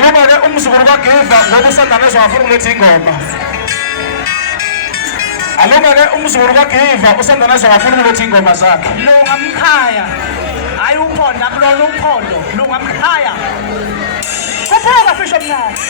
Aluma-ke umzukulu kaGiva ngoba usandane ezwafuna ukuletha ingoma. Aluma-ke umzukulu kaGiva usandane ezwafuna ukuletha ingoma zakhe. Lungamkhaya. Hayi uphondo akulona uphondo. Lungamkhaya. Kuphuka fisho mnandi.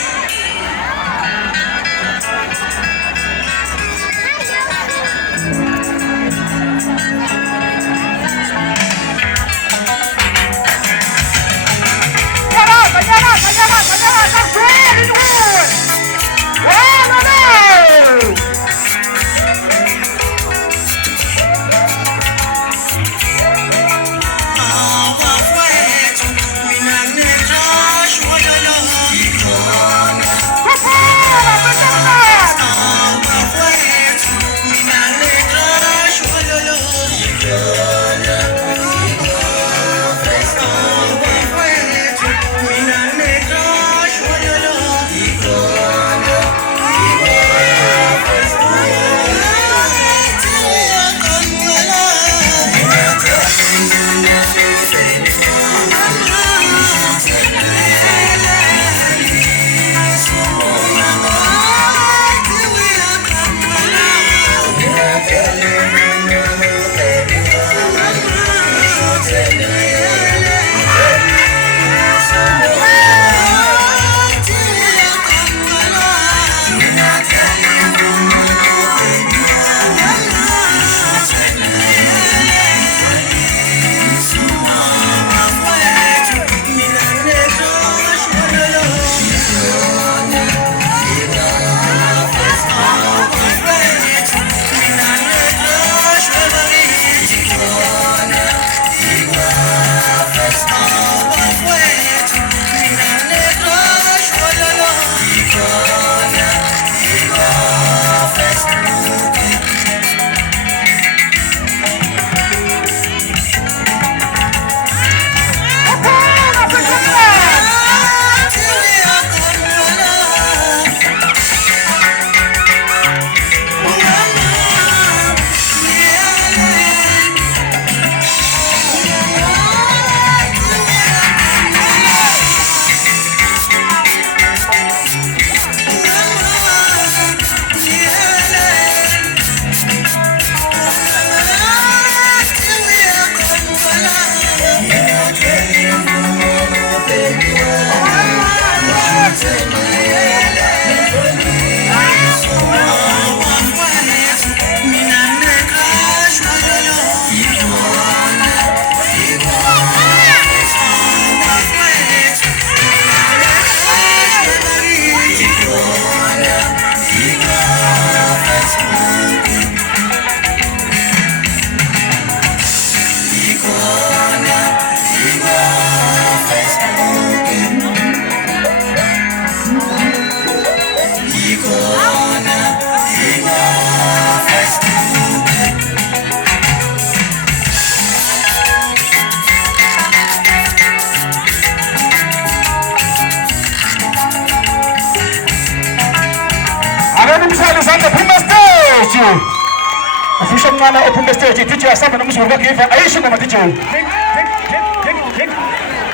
Official mwana open stage DJ asamba nomzukulu kaGiva ayisho ngoma DJ.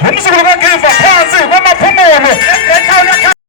Umzukulu kaGiva phansi kwamaphumulo.